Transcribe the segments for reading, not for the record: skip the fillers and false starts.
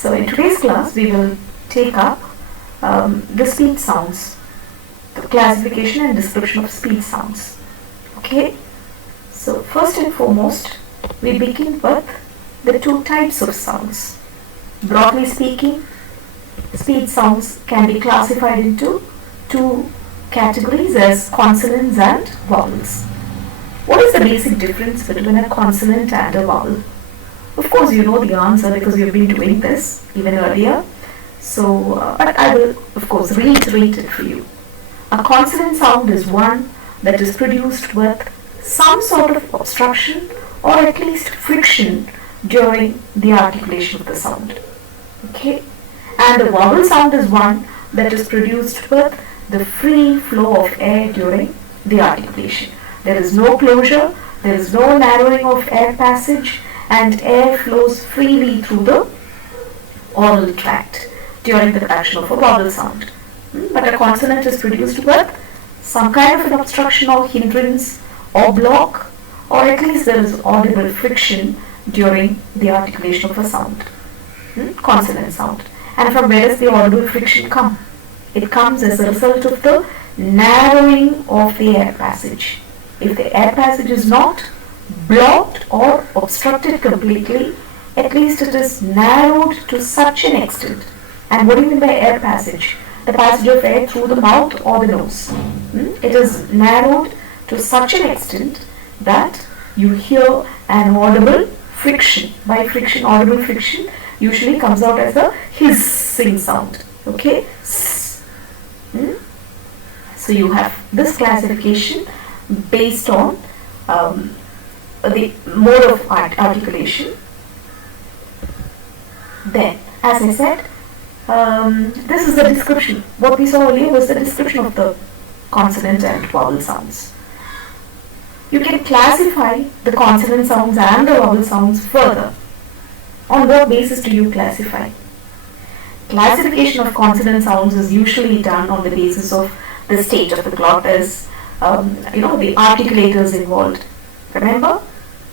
So in today's class we will take up the speech sounds, the classification and description of speech sounds. Okay, so first and foremost we begin with the two types of sounds. Broadly speaking, speech sounds can be classified into two categories as consonants and vowels. What is the basic difference between a consonant and a vowel? Of course you know the answer because you've been doing this even earlier. So, but I will of course reiterate it for you. A consonant sound is one that is produced with some sort of obstruction or at least friction during the articulation of the sound. Okay? And a vowel sound is one that is produced with the free flow of air during the articulation. There is no closure, there is no narrowing of air passage, and air flows freely through the oral tract during the production of a vowel sound. But a consonant is produced with some kind of an obstruction or hindrance or block, or at least there is audible friction during the articulation of a sound. Consonant sound. And from where does the audible friction come? It comes as a result of the narrowing of the air passage. If the air passage is not blocked or obstructed completely, at least it is narrowed to such an extent. And what do you mean by air passage? The passage of air through the mouth or the nose. It is narrowed to such an extent that you hear an audible friction. By friction, audible friction usually comes out as a hissing sound. Okay? So you have this classification based on the mode of articulation. Then, as I said, this is the description. What we saw earlier was the description of the consonant and vowel sounds. You can classify the consonant sounds and the vowel sounds further. On what basis do you classify? Classification of consonant sounds is usually done on the basis of the state of the glottis, the articulators involved. Remember,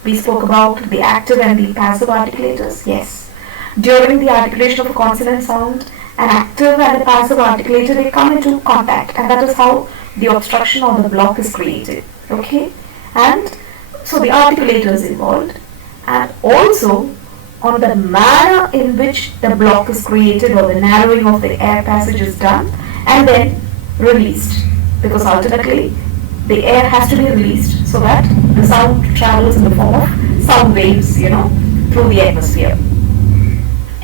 we spoke about the active and the passive articulators. Yes. During the articulation of a consonant sound, an active and a passive articulator, they come into contact, and that is how the obstruction or the block is created. Okay? And so the articulator is involved, and also on the manner in which the block is created or the narrowing of the air passage is done and then released, because ultimately the air has to be released so that the sound travels in the form of sound waves, through the atmosphere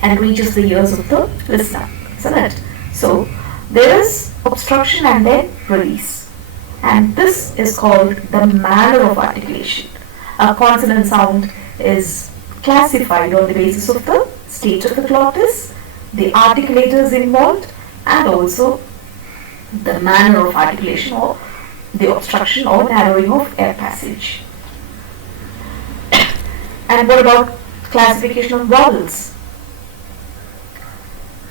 and reaches the ears of the listener, isn't it? So there is obstruction and then release, and this is called the manner of articulation. A consonant sound is classified on the basis of the state of the glottis, the articulators involved, and also the manner of articulation or the obstruction or narrowing of air passage. And what about classification of vowels?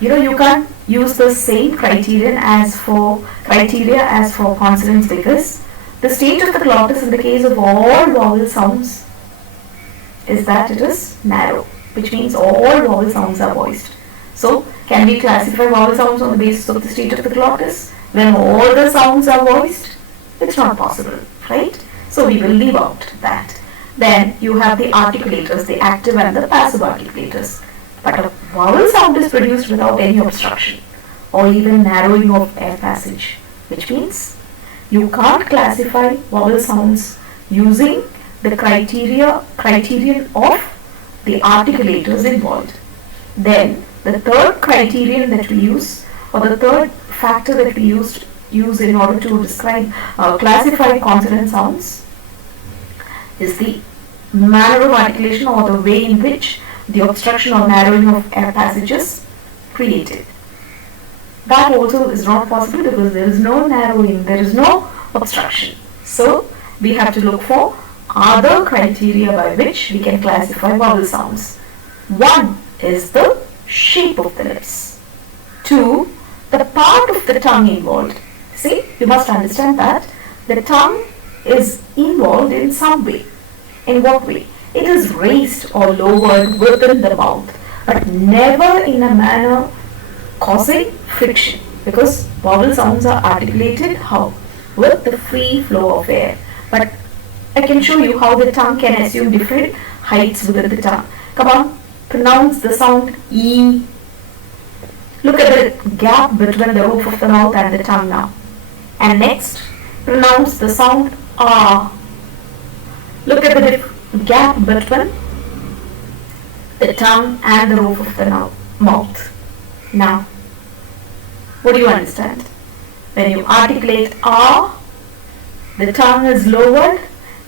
You can't use the same criteria as for consonants, because the state of the glottis in the case of all vowel sounds is that it is narrow, which means all vowel sounds are voiced. So, can we classify vowel sounds on the basis of the state of the glottis when all the sounds are voiced? It's not possible, right? So, we will leave out that. Then you have the articulators, the active and the passive articulators. But a vowel sound is produced without any obstruction or even narrowing of air passage, which means you can't classify vowel sounds using the criterion of the articulators involved. Then the third criterion that we use, or the third factor that we use in order to describe classify consonant sounds, is the manner of articulation or the way in which the obstruction or narrowing of air passage is created. That also is not possible because there is no narrowing, there is no obstruction. So we have to look for other criteria by which we can classify vowel sounds. One is the shape of the lips. Two, the part of the tongue involved. See, you must understand that the tongue is involved in some way. In what way? It is raised or lowered within the mouth but never in a manner causing friction, because vowel sounds are articulated how? With the free flow of air. But I can show you how the tongue can assume different heights within the tongue. Come on, pronounce the sound E. Look at the gap between the roof of the mouth and the tongue now. And next, pronounce the sound R. Look at the gap between the tongue and the roof of the mouth. Now, what do you understand? When you articulate R, the tongue is lowered,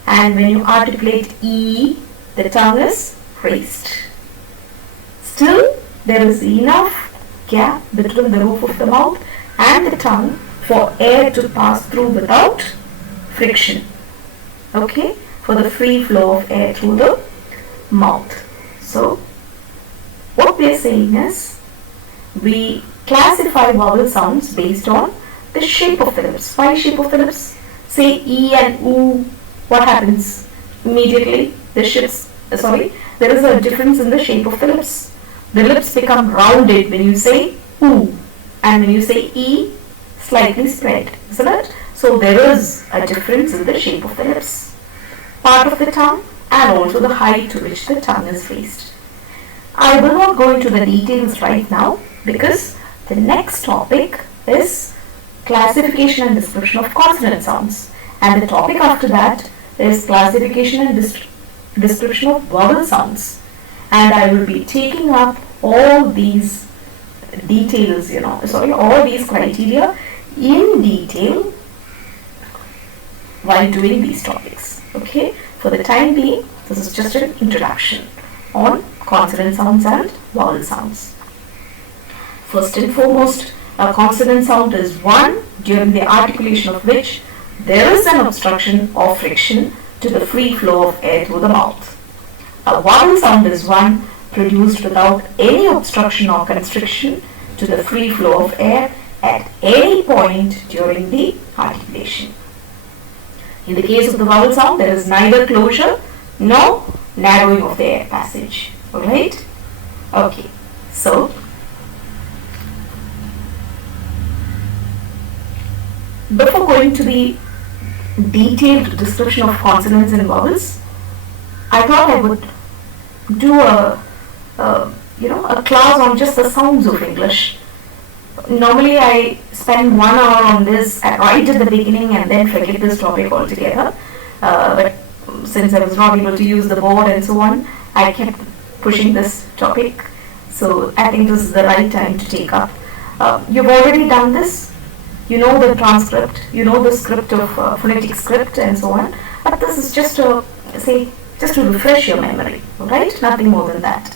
and when you articulate E, the tongue is raised. Still, there is enough gap between the roof of the mouth and the tongue for air to pass through without friction. Okay? For the free flow of air through the mouth. So, what we are saying is, we classify vowel sounds based on the shape of the lips. Why shape of the lips? Say E and U, what happens? Immediately, there is a difference in the shape of the lips. The lips become rounded when you say U, and when you say E, slightly spread, isn't it? So there is a difference in the shape of the lips, part of the tongue, and also the height to which the tongue is raised. I will not go into the details right now, because the next topic is classification and description of consonant sounds, and the topic after that is classification and description of vowel sounds, and I will be taking up all these details, all these criteria in detail while doing these topics. Okay, for the time being, this is just an introduction on consonant sounds and vowel sounds. First and foremost, a consonant sound is one during the articulation of which there is an obstruction or friction to the free flow of air through the mouth. A vowel sound is one produced without any obstruction or constriction to the free flow of air at any point during the articulation. In the case of the vowel sound, there is neither closure nor narrowing of the air passage. Alright? Okay. So, before going to the detailed description of consonants and vowels, I thought I would do a class on just the sounds of English. Normally I spend 1 hour on this right at the beginning and then forget this topic altogether. But since I was not able to use the board and so on, I kept pushing this topic. So I think this is the right time to take up. You've already done this. You know the transcript, you know the script of phonetic script and so on. But this is just to refresh your memory, right? Nothing more than that.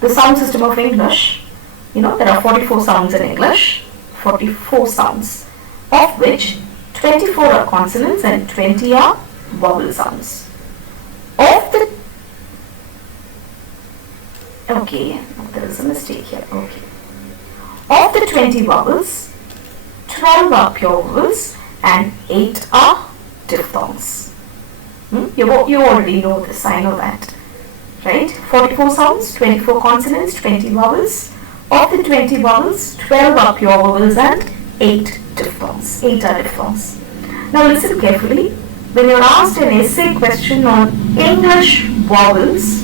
The sound system of English, there are 44 sounds in English, 44 sounds, of which 24 are consonants and 20 are vowel sounds. There is a mistake here. Okay. Of the 20 vowels, 12 are pure vowels and 8 are diphthongs. You already know this, I know that. Right? 44 sounds, 24 consonants, 20 vowels. Of the 20 vowels, 12 are pure vowels and 8 diphthongs. 8 are diphthongs. Now listen carefully. When you are asked an essay question on English vowels,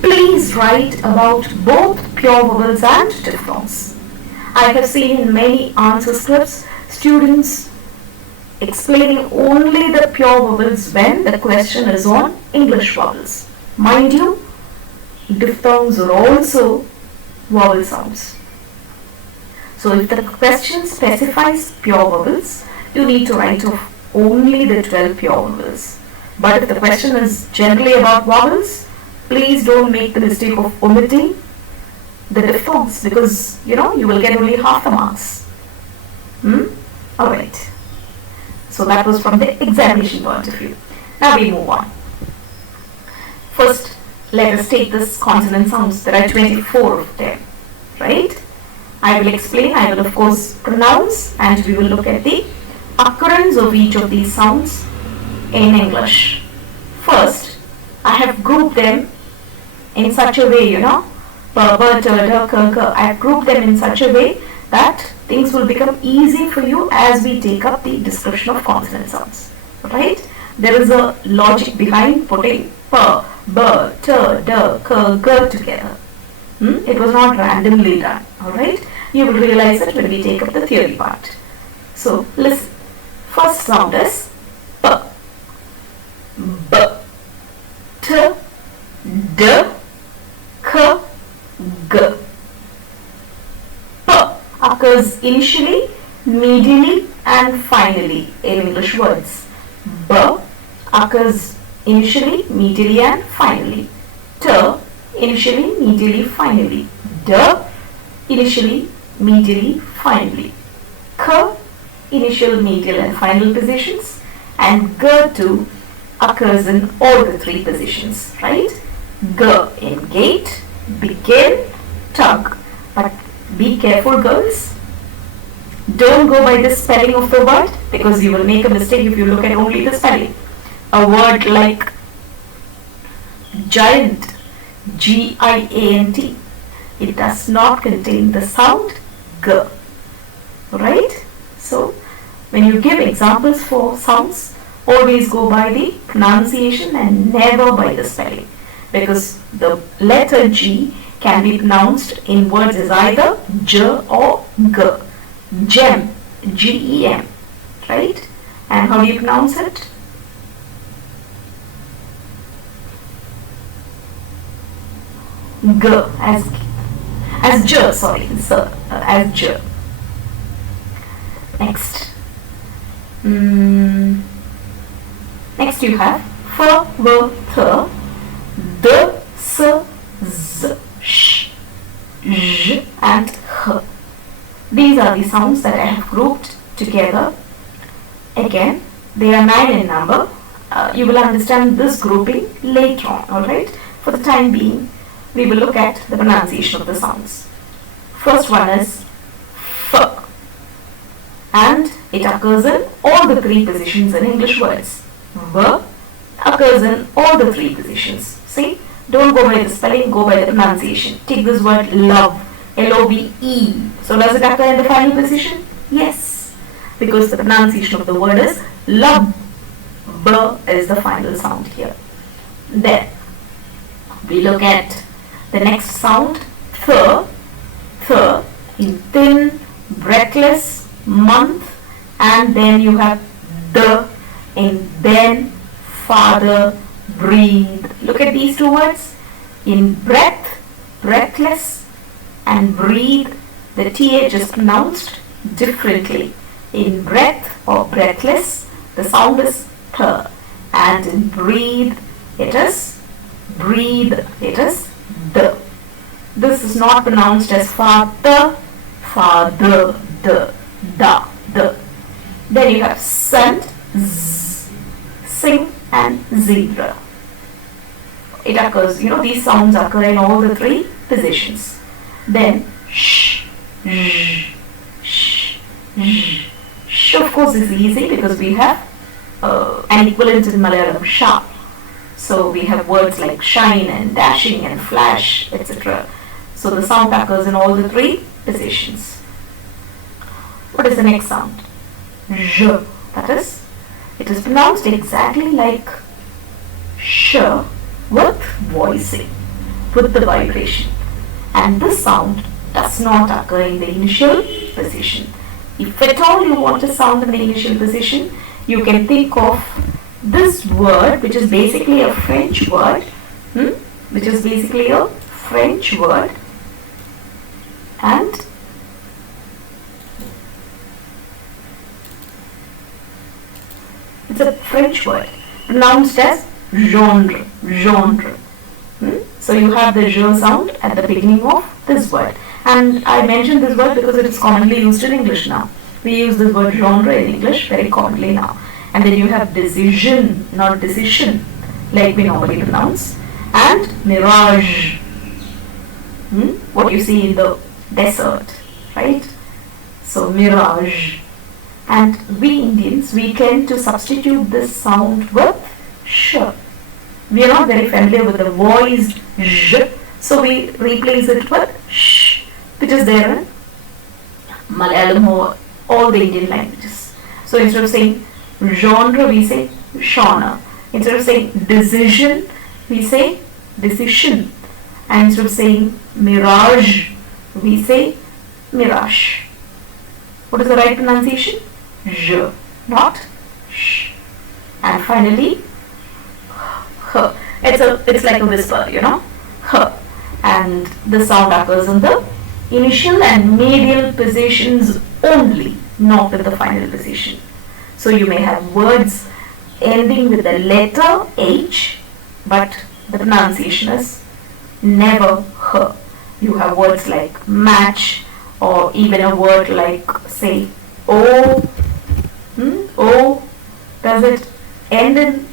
please write about both pure vowels and diphthongs. I have seen in many answer scripts students explaining only the pure vowels when the question is on English vowels. Mind you, diphthongs are also vowel sounds. So if the question specifies pure vowels, you need to write off only the 12 pure vowels. But if the question is generally about vowels, please don't make the mistake of omitting the diphthongs, because you will get only half the marks. Alright. So that was from the examination point of view. Now we move on. First, let us take this consonant sounds. There are 24 of them, right? I will explain, I will of course pronounce, and we will look at the occurrence of each of these sounds in English. First, I have grouped them in such a way, I've grouped them in such a way that things will become easy for you as we take up the description of consonant sounds. Right? There is a logic behind putting p, b, t, d, k, g together. It was not randomly done. Alright? You will realize it when we take up the theory part. So listen. First sound is p, b, t, d, k, g. P occurs initially, medially and finally in English words. B occurs initially, medially and finally. T initially, medially, finally. D initially, medially, finally. K initial, medial and final positions, and G too occurs in all the three positions, right? G in gate, begin, tug. But be careful, girls. Don't go by the spelling of the word, because you will make a mistake if you look at only the spelling. A word like giant, G-I-A-N-T, it does not contain the sound G. Right? So, when you give examples for sounds, always go by the pronunciation and never by the spelling. Because the letter G can be pronounced in words as either J or G. Gem, G-E-M, right? And how do you pronounce it? G, as J, sorry, so, as J. Next. Next you have F, V, Th, D, S, Z, Sh, J and H. These are the sounds that I have grouped together. Again, they are 9 in number. You will understand this grouping later on, alright? For the time being, we will look at the pronunciation of the sounds. First one is F, and it occurs in all the three positions in English words. V occurs in all the three positions. See, don't go by the spelling, go by the pronunciation. Take this word love, L-O-V-E. So does it occur in the final position? Yes, because the pronunciation of the word is love. B is the final sound here. Then we look at the next sound, th, in thin, breathless, month, and then you have the in then, father, breathe. Look at these two words. In breath, breathless, and breathe, the TH is pronounced differently. In breath or breathless, the sound is th, and in breathe, it is the. This is not pronounced as father, da. Then you have scent, z, sing and zebra. It occurs, these sounds occur in all the three positions. Then sh, sh, sh, sh. Sh of course is easy because we have an equivalent in Malayalam, sha. So we have words like shine and dashing and flash, etc. So the sound occurs in all the three positions. What is the next sound? J. That is, it is pronounced exactly like sh with voicing, with the vibration. And this sound does not occur in the initial position. If at all you want a sound in the initial position, you can think of this word, which is basically a French word, and it's a French word pronounced as genre. So you have the j sound at the beginning of this word, and I mentioned this word because it is commonly used in English now. We use this word genre in English very commonly now. And then you have decision, not decision, like we normally pronounce, and mirage, what you see in the desert, right? So mirage. And we Indians, we tend to substitute this sound with sh. We are not very familiar with the voiced j, So we replace it with sh, which is there in Malayalam or all the Indian languages. So instead of saying genre, we say genre. Instead of saying decision, we say decision. And instead of saying mirage, we say mirage. What is the right pronunciation? Je, not sh. And finally, h. It's like a whisper, you know. H. And the sound occurs in the initial and medial positions only, not in the final position. So you may have words ending with the letter H, but the pronunciation is never H. You have words like match, or even a word like, say, O. O. Does it end in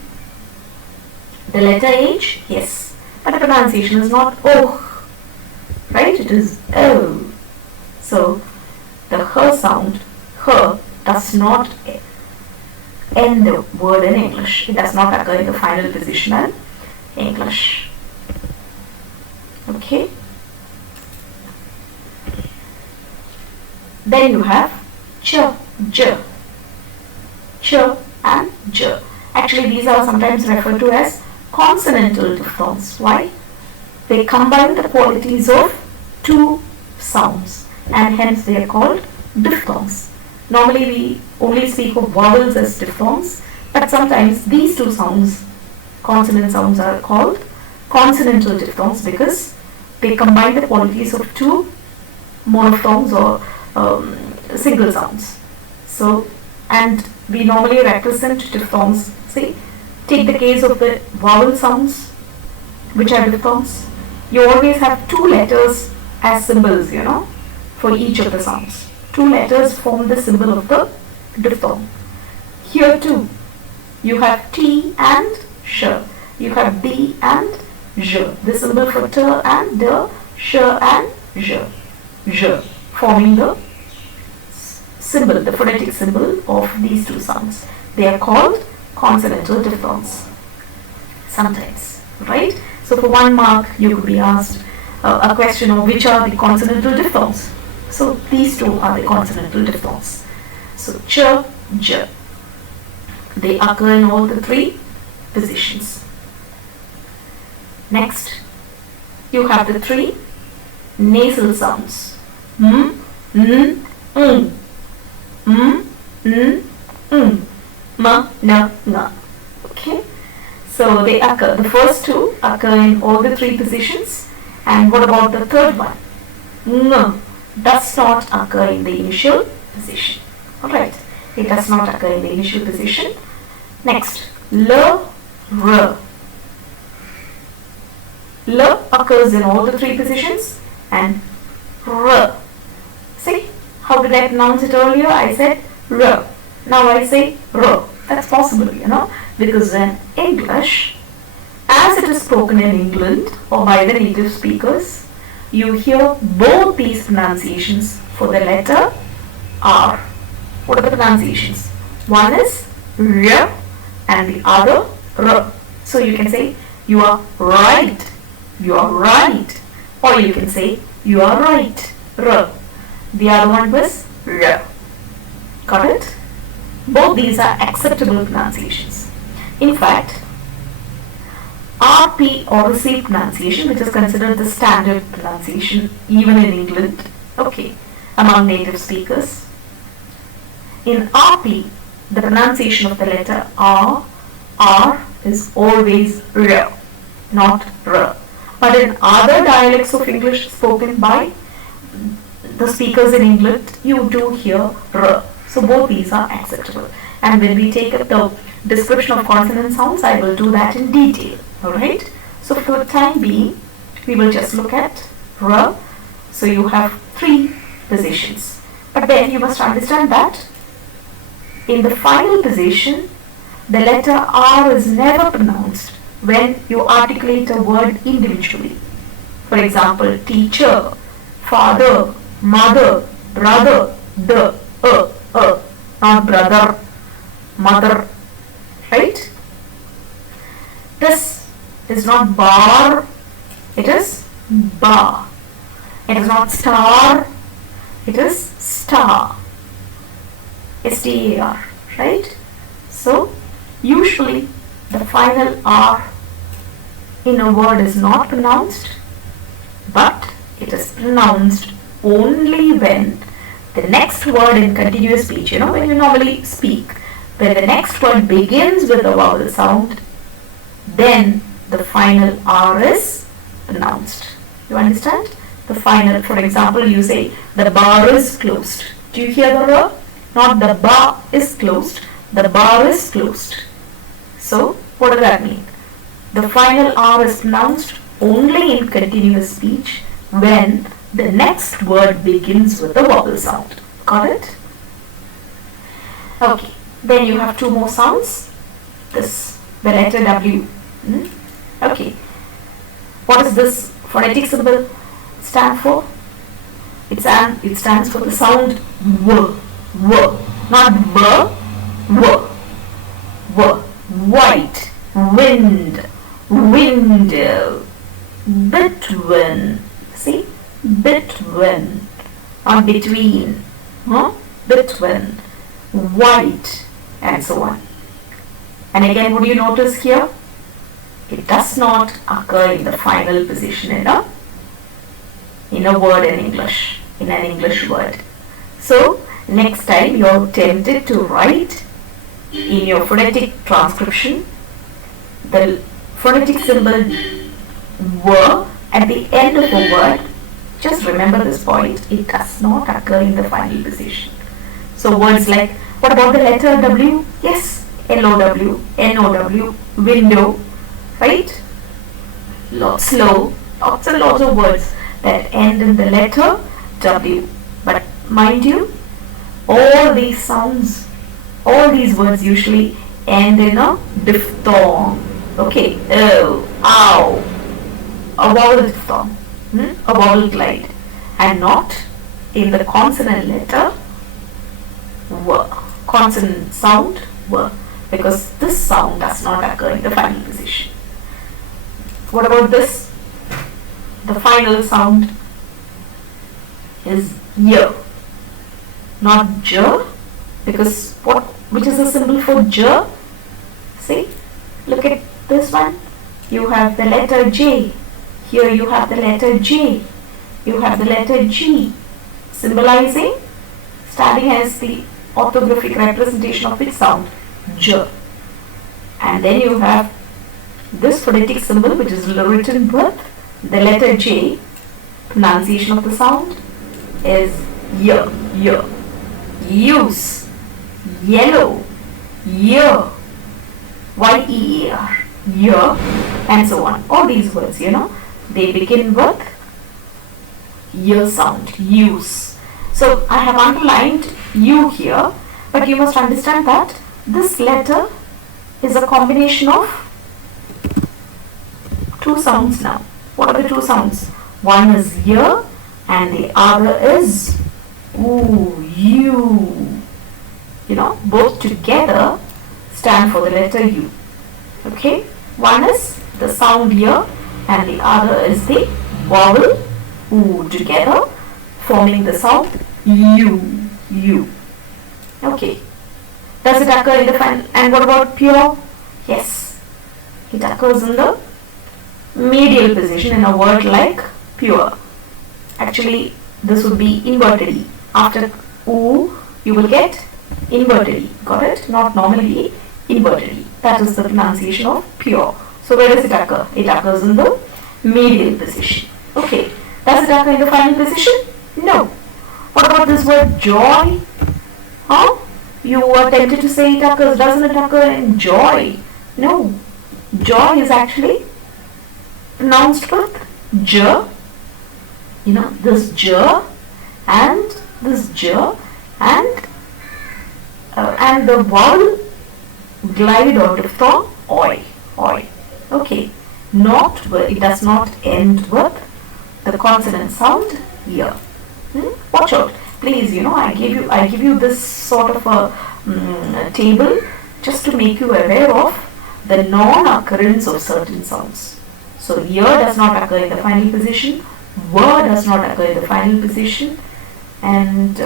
the letter H? Yes. But the pronunciation is not O. Right? It is O. So the H sound, H, does not end the word in English. It does not occur in the final position in English. Okay. Then you have ch, j, ch and j. Actually, these are sometimes referred to as consonantal diphthongs. Why? They combine the qualities of two sounds, and hence they are called diphthongs. Normally we only speak of vowels as diphthongs, but sometimes these two sounds, consonant sounds, are called consonantal diphthongs because they combine the qualities of two monophthongs or single sounds. So, and we normally represent diphthongs. See, take the case of the vowel sounds, which are diphthongs. You always have two letters as symbols, you know, for each of the sounds. Two letters form the symbol of the diphthong. Here too, you have T and sh. You have D and j. The symbol for t and d, sh and j. J, forming the symbol, the phonetic symbol of these two sounds. They are called consonantal diphthongs. Sometimes, right? So for 1 mark, you could be asked a question of which are the consonantal diphthongs. So these two are the consonantal diphthongs. So ch, j. They occur in all the three positions. Next, you have the three nasal sounds. M, n, ng. M, n, ng. Ma, na, nga. Okay. So they occur. The first two occur in all the three positions. And what about the third one? Ng does not occur in the initial position. Alright. It does not occur in the initial position. Next, l, r. L occurs in all the three positions, and r. See, how did I pronounce it earlier? I said r. Now I say r. That's possible, you know, because in English, as it is spoken in England or by the native speakers, you hear both these pronunciations for the letter R. What are the pronunciations? One is r and the other r. So you can say you are right. You are right. Or you can say you are right. R. The other one was r. Got it? Both these are acceptable pronunciations. In fact, RP or received pronunciation, which is considered the standard pronunciation even in England, okay, among native speakers. In RP, the pronunciation of the letter R is always R, not R. But in other dialects of English spoken by the speakers in England, you do hear R. So both these are acceptable. And when we take up the description of consonant sounds, I will do that in detail. Alright? So for the time being, we will just look at R. So you have three positions. But then you must understand that in the final position, the letter R is never pronounced when you articulate a word individually. For example, teacher, father, mother, brother, not brother, mother, right? This is not bar, it is ba. It is not star, it is star. S-T-A-R, right? So, usually the final R in a word is not pronounced, but it is pronounced only when the next word in continuous speech, when you normally speak, when the next word begins with a vowel sound, then the final R is pronounced. You understand? The final, for example, you say the bar is closed. Do you hear the R? Not the bar is closed, the bar is closed. So, what does that mean? The final R is pronounced only in continuous speech when the next word begins with a vowel sound. Got it? Okay, then you have two more sounds. This, the letter W. Okay, what does this phonetic symbol stand for? It stands for the sound W. W, not B, W. W. White, wind, window, between. See, between, or between, between, white, and so on. And again, what do you notice here? It does not occur in the final position in a word in English, in an English word. So, next time you are tempted to write in your phonetic transcription the phonetic symbol W at the end of a word, just remember this point, it does not occur in the final position. So words like, what about the letter W? Yes, L-O-W, N-O-W, window, right? Lots and lots of words that end in the letter W. But mind you, all these sounds, all these words usually end in a diphthong. Okay, O, ow, a vowel diphthong, a vowel glide, and not in the consonant letter W, consonant sound W, because this sound does not occur in the final position. What about this? The final sound is Y, not J, because which is the symbol for J? See, look at this one. You have the letter J. Here you have the letter J. You have the letter G, symbolizing, standing as the orthographic representation of its sound, J. And then you have this phonetic symbol which is written with the letter J. Pronunciation of the sound is Y, Y. Use, yellow, year, Y-E-A-R, year, and so on. All these words, they begin with year sound, use. So I have underlined U here, but you must understand that this letter is a combination of two sounds now. What are the two sounds? One is year and the other is ooh, U. Both together stand for the letter U. Okay? One is the sound year and the other is the vowel oo together, forming the sound U. U. Okay. Does it occur in the final? And what about pure? Yes. It occurs in the medial position in a word like pure. Actually, this would be inverted E. After oo, you will get inverted E. Got it? Not normally E, inverted E. That is the pronunciation of pure. So where does it occur? It occurs in the medial position. Okay. Does it occur in the final position? No. What about this word joy? Huh? You were tempted to say it occurs. Doesn't it occur in joy? No. Joy is actually pronounced with J. This J and this J and the vowel glide or diphthong oi. Okay. It does not end with the consonant sound here. Watch out. Please, I give you this sort of a table just to make you aware of the non-occurrence of certain sounds. So y does not occur in the final position, w does not occur in the final position, and h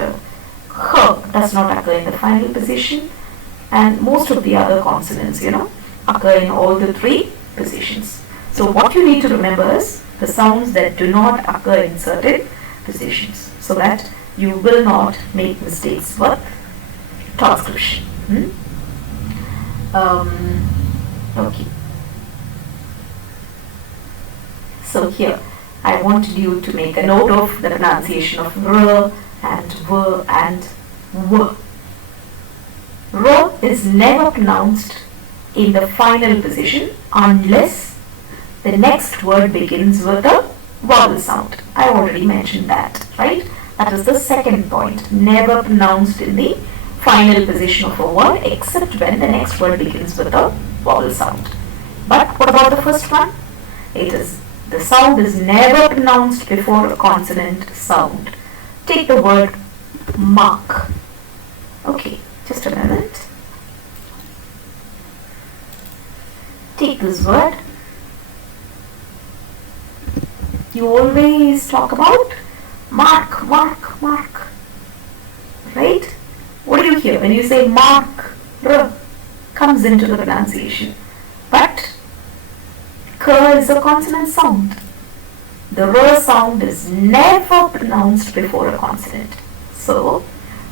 does not occur in the final position, and most of the other consonants, occur in all the three positions. So what you need to remember is the sounds that do not occur in certain positions, so that you will not make mistakes with transcription. Okay. So here I wanted you to make a note of the pronunciation of r and v and w. R is never pronounced in the final position unless the next word begins with a vowel sound. I already mentioned that, right? That is the second point. Never pronounced in the final position of a word except when the next word begins with a vowel sound. But what about the first one? The sound is never pronounced before a consonant sound. Take the word mark. Okay, just a minute. Take this word. You always talk about mark, mark, mark. Right? What do you hear when you say mark? R comes into the pronunciation. But k is a consonant sound. The r sound is never pronounced before a consonant. So,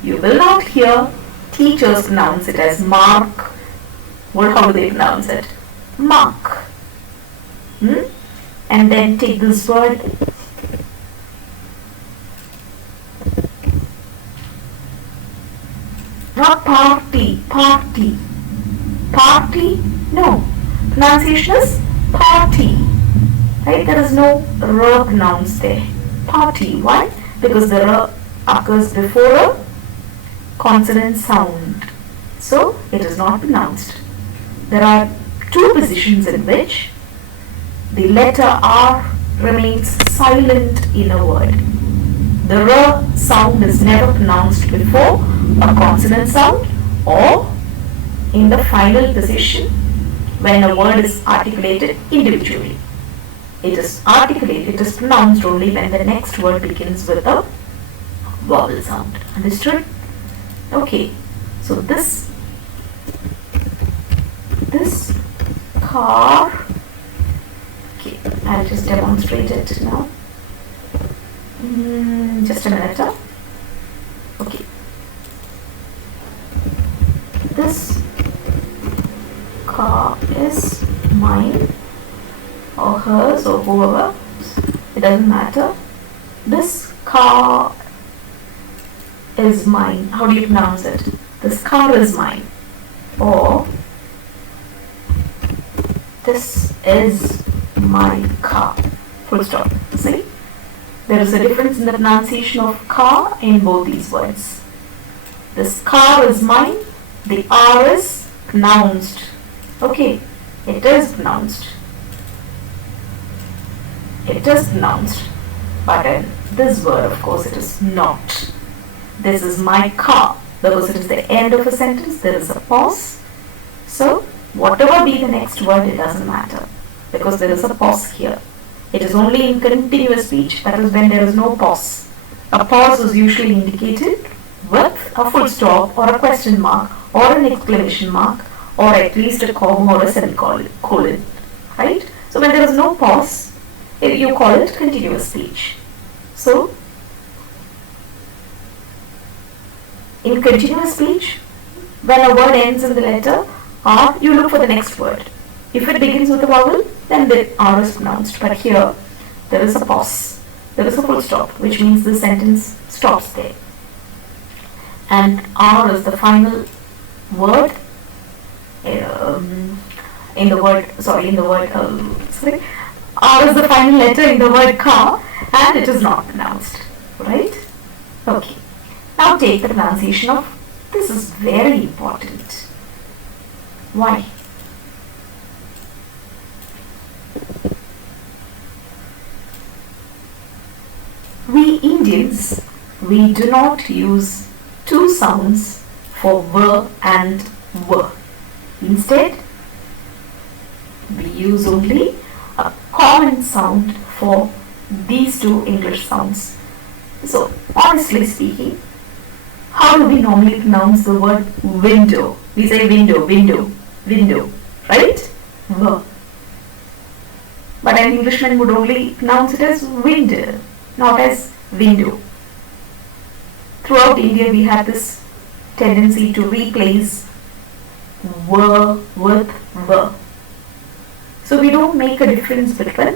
you will not hear teachers pronounce it as mark. How do they pronounce it? Mark. And then take this word party, party. Party? No. Pronunciation is party. Right? There is no r pronounced there. Party. Why? Because the r occurs before a consonant sound. So it is not pronounced. There are two positions in which the letter R remains silent in a word. The R sound is never pronounced before a consonant sound or in the final position when a word is articulated individually. It is pronounced only when the next word begins with a vowel sound. Understood? Okay. So this car, okay, I'll just demonstrate it now. Just a minute. Okay. This car is mine or hers or whoever. It doesn't matter. This car is mine. How do you pronounce it? This car is mine. Or this is my car. Full stop. See? There is a difference in the pronunciation of car in both these words. This car is mine. The R is pronounced. Okay, it is pronounced. It is pronounced. But in this word, of course, it is not. This is my car. Because it is the end of a sentence, there is a pause. So, whatever be the next word, it doesn't matter. Because there is a pause here. It is only in continuous speech, that is when there is no pause. A pause is usually indicated with a full stop or a question mark or an exclamation mark or at least a comma or a semicolon. Right? So when there is no pause, you call it continuous speech. So, in continuous speech, when a word ends in the letter R, you look for the next word. If it begins with a vowel, then the R is pronounced. But here, there is a pause. There is a full stop, which means the sentence stops there. And R is the final word R is the final letter in the word car, and it is not pronounced. Right? Okay. Now take the pronunciation of, this is very important. Why? We Indians, we do not use two sounds for v and w. Instead, we use only a common sound for these two English sounds. So, honestly speaking, how do we normally pronounce the word window? We say window, window, window, right? V. But an Englishman would only pronounce it as window, not as window. Throughout India, we have this tendency to replace w with v. So we don't make a difference between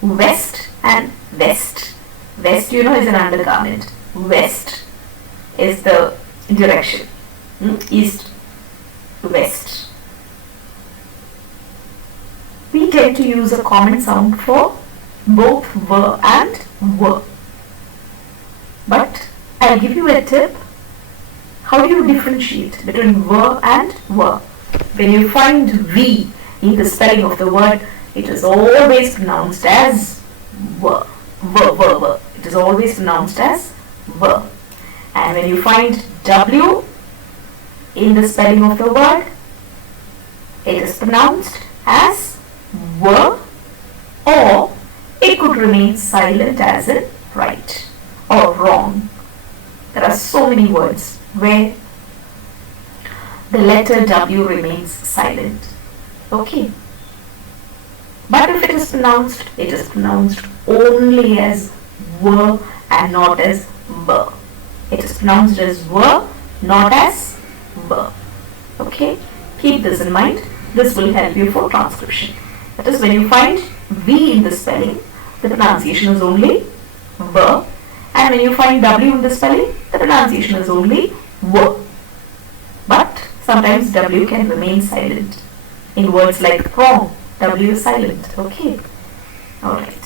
west and west. West, you know, is an undergarment. West is the direction. East, west. We tend to use a common sound for both v and w. But I'll give you a tip. How do you differentiate between v and w? When you find v in the spelling of the word, it is always pronounced as v. V. It is always pronounced as v. And when you find w in the spelling of the word, it is pronounced as v, or it could remain silent as in right or wrong. There are so many words where the letter W remains silent. Okay. But if it is pronounced only as V and not as B. It is pronounced as V, not as B. Okay. Keep this in mind. This will help you for transcription. That is, when you find V in the spelling, the pronunciation is only V. And when you find W in the spelling, the pronunciation is only W. But sometimes W can remain silent. In words like wrong, W is silent. Okay. Alright.